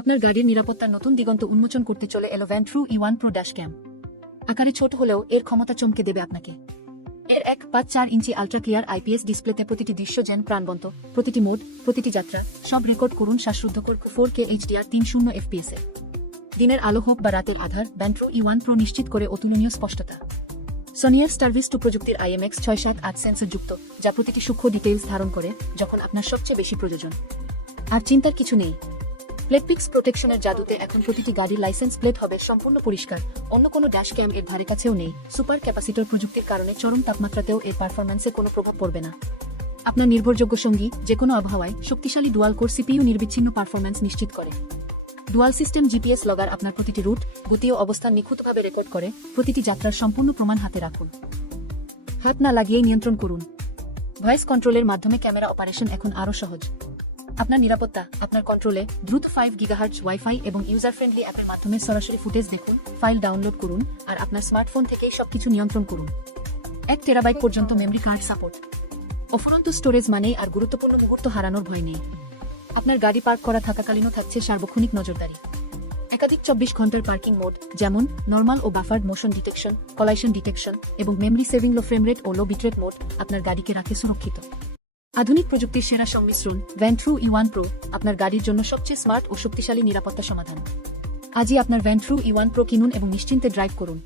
আপনার গাড়ির নিরাপত্তার নতুন দিগন্ত উন্মোচন করতে চলে এলো ভ্যান্ট্রু E1 Pro ড্যাশ ক্যাম। আকারে ছোট হলেও এর ক্ষমতা চমকে দেবে আপনাকে। এর 1.4 ইঞ্চি আল্ট্রা ক্লিয়ার IPS ডিসপ্লেতে প্রতিটি দৃশ্য যেন প্রাণবন্ত, প্রতিটি মোড, প্রতিটি যাত্রা সব রেকর্ড করুন শ্বাসরুদ্ধকর 4K HDR 360 FPS এ। দিনের আলো হোক বা রাতের আধার, ভ্যান্ট্রু E1 Pro নিশ্চিত করে অতুলনীয় স্পষ্টতা। সোনিয়ার স্টারভিস 2 প্রযুক্তির IMX 678 সেন্সর যুক্ত, যা প্রতিটি সূক্ষ্ম ডিটেইলস ধারণ করে যখন আপনার সবচেয়ে বেশি প্রয়োজন। আর চিন্তার কিছু নেই, প্লেটপিক্স প্রোটেকশনের জাদুতে এখন প্রতিটি গাড়ির লাইসেন্স প্লেট হবে সম্পূর্ণ পরিষ্কার। অন্য কোনো ড্যাশ ক্যাম এর ধারে কাছেও নেই। সুপার ক্যাপাসিটর প্রযুক্তির কারণে চরম তাপমাত্রাতেও এর পারফরম্যান্সে কোনো প্রভাব পড়বে না। আপনার নির্ভরযোগ্য সঙ্গী যেকোনো আবহাওয়ায় শক্তিশালী ডুয়াল কোর CPU নির্বিচ্ছিন্ন পারফরম্যান্স নিশ্চিত করে। ডুয়াল সিস্টেম GPS লগার আপনার প্রতিটি রুট, গতি ও অবস্থান নিখুঁতভাবে রেকর্ড করে। প্রতিটি যাত্রার সম্পূর্ণ প্রমাণ হাতে রাখুন। হাত না লাগিয়েই নিয়ন্ত্রণ করুন। ভয়েস কন্ট্রোলের মাধ্যমে ক্যামেরা অপারেশন এখন আরও সহজ। আপনার নিরাপত্তা আপনার কন্ট্রোলে। দ্রুত 5 GHz ওয়াইফাই এবং ইউজার ফ্রেন্ডলি অ্যাপের মাধ্যমে সরাসরি ফুটেজ দেখুন, ফাইল ডাউনলোড করুন আর আপনার স্মার্টফোন থেকেই সবকিছু নিয়ন্ত্রণ করুন। 1 টেরাবাইট পর্যন্ত মেমরি কার্ড সাপোর্ট। অফুরন্ত স্টোরেজ মানেই আর গুরুত্বপূর্ণ মুহূর্ত হারানোর ভয় নেই। আপনার গাড়ি পার্ক করা থাকাকালীনও থাকছে সার্বক্ষণিক নজরদারি। একাধিক 24 ঘন্টার পার্কিং মোড যেমন নরমাল ও buffered motion detection, collision detection এবং memory saving low frame rate ও লো বিটরেট মোড আপনার গাড়িকে রাখে সুরক্ষিত। আধুনিক প্রযুক্তির সেরা সংমিশ্রণ ভ্যান্ট্রু E1 Pro আপনার গাড়ির জন্য সবচেয়ে স্মার্ট ও শক্তিশালী নিরাপত্তা সমাধান। আজই আপনার ভ্যান্ট্রু E1 Pro কিনুন এবং নিশ্চিন্তে ড্রাইভ করুন।